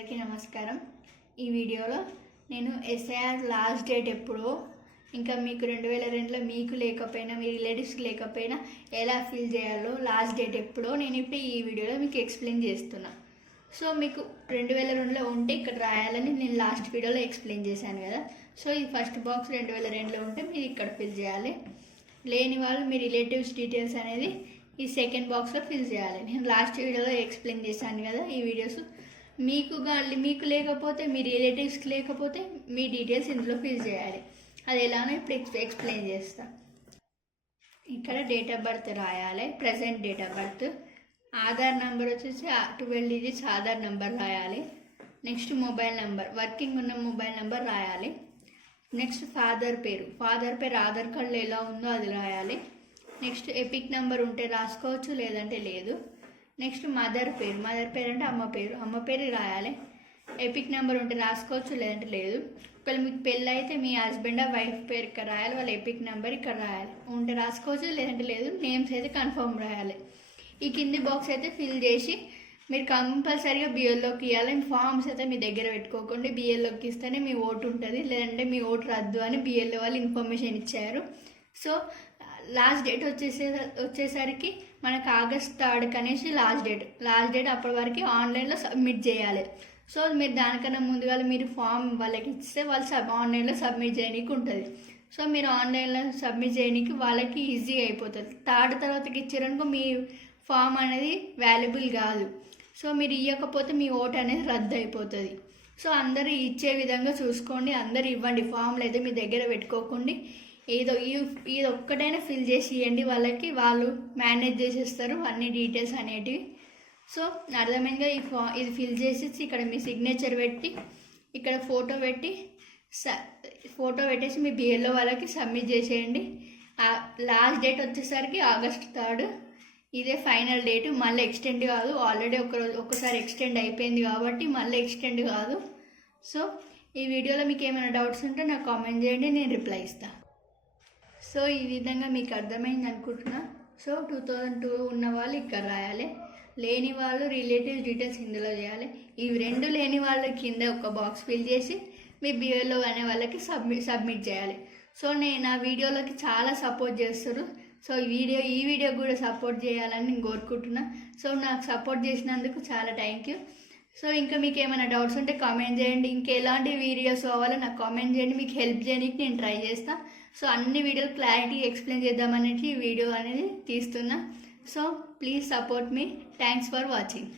అందరికీ నమస్కారం. ఈ వీడియోలో నేను ఎస్ఐఆర్ లాస్ట్ డేట్ ఎప్పుడో, ఇంకా మీకు 2002లో మీకు లేకపోయినా మీ రిలేటివ్స్కి లేకపోయినా ఎలా ఫిల్ చేయాలో లాస్ట్ డేట్ ఎప్పుడో నేను ఇప్పుడు ఈ వీడియోలో మీకు ఎక్స్ప్లెయిన్ చేస్తున్నా. సో మీకు 2002లో ఉంటే ఇక్కడ రాయాలని నేను లాస్ట్ వీడియోలో ఎక్స్ప్లెయిన్ చేశాను కదా. సో ఈ ఫస్ట్ బాక్స్ 2002లో ఉంటే మీరు ఇక్కడ ఫిల్ చేయాలి. లేని వాళ్ళు మీ రిలేటివ్స్ డీటెయిల్స్ అనేది ఈ సెకండ్ బాక్స్లో ఫిల్ చేయాలి. నేను లాస్ట్ వీడియోలో ఎక్స్ప్లెయిన్ చేశాను కదా. ఈ వీడియోస్ మీకు లేకపోతే మీ రిలేటివ్స్కి లేకపోతే మీ డీటెయిల్స్ ఇందులో ఫిల్ చేయాలి. అది ఎలానో ఇప్పుడు ఎక్స్ప్లెయిన్ చేస్తా. ఇక్కడ డేట్ ఆఫ్ బర్త్ రాయాలి, present date of birth. Aadhaar number వచ్చేసి 12 డిజిట్స్ ఆధార్ నెంబర్ రాయాలి. నెక్స్ట్ మొబైల్ నెంబర్, వర్కింగ్ ఉన్న మొబైల్ నెంబర్ రాయాలి. నెక్స్ట్ ఫాదర్ పేరు ఆధార్ కార్డులో ఎలా ఉందో అది రాయాలి. నెక్స్ట్ ఎపిక్ నెంబర్ ఉంటే రాసుకోవచ్చు, లేదంటే లేదు. నెక్స్ట్ మదర్ పేరు అంటే అమ్మ పేరు రాయాలి. ఎపిక్ నెంబర్ ఉంటే రాసుకోవచ్చు, లేదంటే లేదు. ఒకవేళ మీకు పెళ్ళి అయితే మీ హస్బెండ్ వైఫ్ పేరు ఇక్కడ రాయాలి, వాళ్ళ ఎపిక్ నెంబర్ ఇక్కడ రాయాలి. ఉంటే రాసుకోవచ్చు, లేదంటే లేదు. నేమ్స్ అయితే కన్ఫర్మ్ రాయాలి. ఈ కింది బాక్స్ అయితే ఫిల్ చేసి మీరు కంపల్సరీగా బిఎల్ఓకి ఇవ్వాలి. ఫామ్స్ అయితే మీ దగ్గర పెట్టుకోకండి, బిఎల్ఓకి ఇస్తేనే మీ ఓటు ఉంటుంది, లేదంటే మీ ఓటు రద్దు అని బిఎల్ఓ వాళ్ళు ఇన్ఫర్మేషన్ ఇచ్చారు. సో లాస్ట్ డేట్ వచ్చేసరికి మనకు ఆగస్ట్ 3 అనేసి లాస్ట్ డేట్. అప్పటి వరకు ఆన్లైన్లో సబ్మిట్ చేయాలి. సో మీరు దానికన్నా ముందుగా మీరు ఫామ్ వాళ్ళకి ఇస్తే వాళ్ళు ఆన్లైన్లో సబ్మిట్ చేయడానికి ఉంటుంది. సో మీరు ఆన్లైన్లో సబ్మిట్ చేయడానికి వాళ్ళకి ఈజీగా అయిపోతుంది. 3 తర్వాతకి ఇచ్చారనుకో మీ ఫామ్ అనేది వాల్యుబుల్ కాదు. సో మీరు ఇవ్వకపోతే మీ ఓటు అనేది రద్దు అయిపోతుంది. సో అందరూ ఇచ్చే విధంగా చూసుకోండి, అందరూ ఇవ్వండి. ఫామ్లు అయితే మీ దగ్గర పెట్టుకోకండి. ఇది ఒక్కటైనా ఫిల్ చేసి ఇవ్వండి వాళ్ళకి, వాళ్ళు మేనేజ్ చేసేస్తారు అన్ని డీటెయిల్స్ అనేటివి. సో అర్థమైందిగా. ఇది ఫిల్ చేసేసి ఇక్కడ మీ సిగ్నేచర్ పెట్టి ఇక్కడ ఫోటో పెట్టేసి మీ బిఎల్ఓ వాళ్ళకి సబ్మిట్ చేసేయండి. లాస్ట్ డేట్ వచ్చేసరికి ఆగస్ట్ 3. ఇదే ఫైనల్ డేట్, మళ్ళీ ఎక్స్టెండ్ కాదు. ఆల్రెడీ ఒకసారి ఎక్స్టెండ్ అయిపోయింది కాబట్టి మళ్ళీ ఎక్స్టెండ్ కాదు. సో ఈ వీడియోలో మీకు ఏమైనా డౌట్స్ ఉంటే నాకు కామెంట్ చేయండి, నేను రిప్లై ఇస్తాను. సో ఈ విధంగా మీకు అర్థమైంది అనుకుంటున్నా. సో 2002 ఉన్న వాళ్ళు ఇక్కడ రాయాలి, లేని వాళ్ళు రిలేటివ్స్ డీటెయిల్స్ ఇందులో చేయాలి. ఇవి 2 లేని వాళ్ళ కింద ఒక బాక్స్ ఫిల్ చేసి మీ బిఎల్ఓ అనే వాళ్ళకి సబ్మిట్ చేయాలి. సో నేను నా వీడియోలకి చాలా సపోర్ట్ చేస్తారు. సో ఈ వీడియో కూడా సపోర్ట్ చేయాలని నేను కోరుకుంటున్నా. సో నాకు సపోర్ట్ చేసినందుకు చాలా థ్యాంక్ యూ. సో ఇంకా మీకు ఏమైనా డౌట్స్ ఉంటే కామెంట్ చేయండి. ఇంకా ఎలాంటి వీడియోస్ కావాలో నాకు కామెంట్ చేయండి, మీకు హెల్ప్ చేయడానికి నేను ట్రై చేస్తాను. సో అన్ని వీడియోలు క్లారిటీ ఎక్స్ప్లెయిన్ చేద్దామనేసి ఈ వీడియో అనేది తీస్తున్నా. So please support me. Thanks for watching.